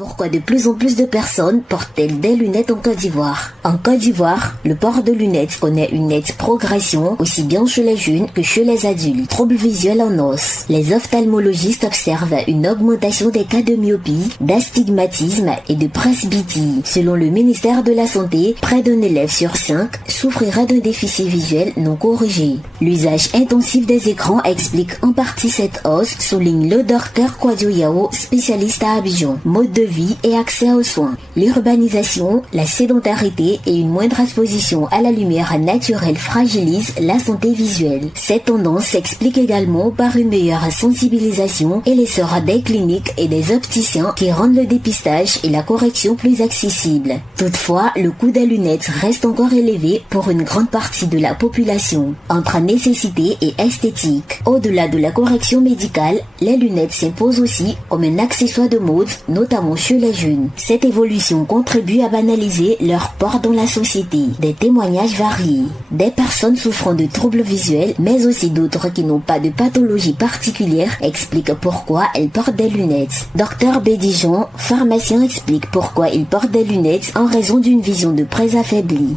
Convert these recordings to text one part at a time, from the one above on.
Pourquoi de plus en plus de personnes portent-elles des lunettes en Côte d'Ivoire? En Côte d'Ivoire, le port de lunettes connaît une nette progression aussi bien chez les jeunes que chez les adultes. Troubles visuels en os. Les ophtalmologistes observent une augmentation des cas de myopie, d'astigmatisme et de presbytie. Selon le ministère de la Santé, près d'un élève sur 5 souffrira d'un déficit visuel non corrigé. L'usage intensif des écrans explique en partie cette hausse, souligne le docteur Kouadio Yao, spécialiste à Abidjan. Mode de vie et accès aux soins. L'urbanisation, la sédentarité et une moindre exposition à la lumière naturelle fragilisent la santé visuelle. Cette tendance s'explique également par une meilleure sensibilisation et l'essor des cliniques et des opticiens qui rendent le dépistage et la correction plus accessibles. Toutefois, le coût des lunettes reste encore élevé pour une grande partie de la population. Entre nécessité et esthétique. Au-delà de la correction médicale, les lunettes s'imposent aussi comme un accessoire de mode, notamment chez les jeunes. Cette évolution contribue à banaliser leur port dans la société. Des témoignages varient. Des personnes souffrant de troubles visuels, mais aussi d'autres qui n'ont pas de pathologie particulière, expliquent pourquoi elles portent des lunettes. Dr Bédijon, pharmacien, explique pourquoi il porte des lunettes en raison d'une vision de près affaiblie.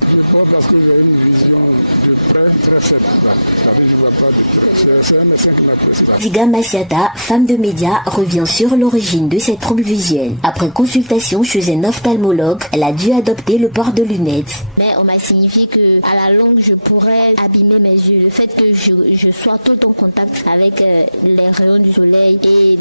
Diga Massiata, femme de médias, revient sur l'origine de ces troubles visuels. Après consultation chez un ophtalmologue, elle a dû adopter le port de lunettes. Mais on m'a signifié que à la longue je pourrais abîmer mes yeux. Le fait que je sois tout en contact avec les rayons du soleil et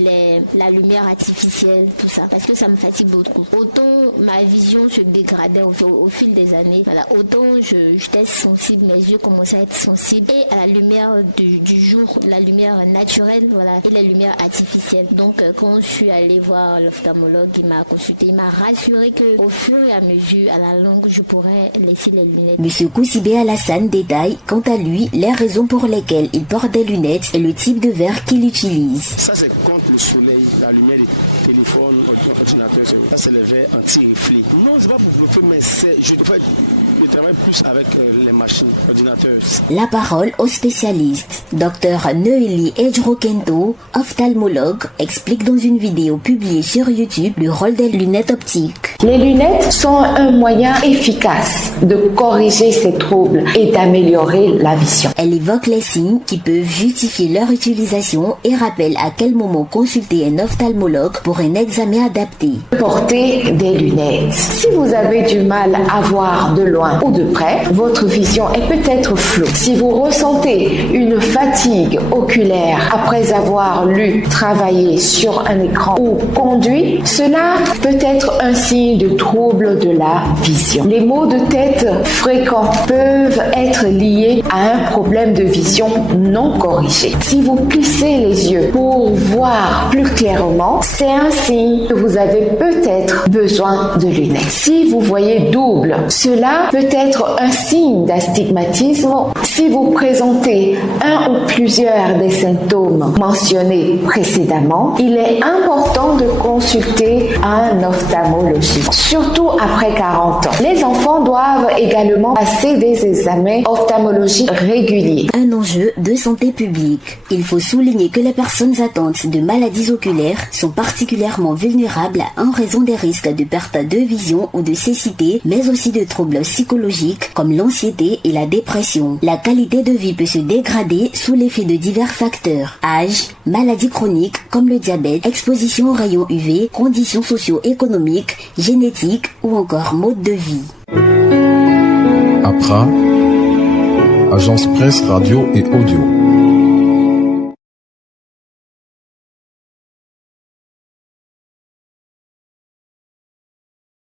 la lumière artificielle, tout ça, parce que ça me fatigue beaucoup. Autant ma vision se dégradait au fil des années, voilà, autant j'étais sensible, mes yeux commençaient à être sensibles et à la lumière du jour, la lumière naturelle, voilà, et la lumière artificielle. Donc quand je suis allée voir l'ophtalmologue qui m'a consulté, il m'a rassuré qu'au fur et à mesure, à la longue, je pourrais laisser les lunettes. Monsieur Koussibé Alassane détaille, quant à lui, les raisons pour lesquelles il porte des lunettes et le type de verre qu'il utilise. Ça c'est contre le soleil, la lumière du téléphone, ordinateur, ça c'est le verre anti-reflet. Non, c'est pas pour le faire, mais je travaille plus avec les machines, ordinateurs. La parole au spécialiste. Dr Noélie Edjrokento, ophtalmologue, explique dans une vidéo publiée sur YouTube le rôle des lunettes optiques. Les lunettes sont un moyen efficace de corriger ces troubles et d'améliorer la vision. Elle évoque les signes qui peuvent justifier leur utilisation et rappelle à quel moment consulter un ophtalmologue pour un examen adapté. Portez des lunettes. Si vous avez du mal à voir de loin ou de près, votre vision est peut-être floue. Si vous ressentez une fatigue oculaire après avoir lu, travaillé sur un écran ou conduit, cela peut être un signe de trouble de la vision. Les maux de tête fréquents peuvent être liés à un problème de vision non corrigé. Si vous plissez les yeux pour voir plus clairement, c'est un signe que vous avez peut-être besoin de lunettes. Si vous voyez double, cela peut être un signe d'astigmatisme. Si vous présentez un ou plusieurs des symptômes mentionnés précédemment, il est important de consulter un ophtalmologiste, surtout après 40 ans. Les enfants doivent également passer des examens ophtalmologiques réguliers. Un enjeu de santé publique. Il faut souligner que les personnes atteintes de maladies oculaires sont particulièrement vulnérables en raison des risques de perte de vision ou de cécité, mais aussi de troubles psychologiques comme l'anxiété et la dépression. La qualité de vie peut se dégrader sous l'effet de divers facteurs: âge, maladies chroniques comme le diabète, exposition aux rayons UV, conditions socio-économiques, génétiques ou encore mode de vie. APRA, Agence Presse Radio et Audio.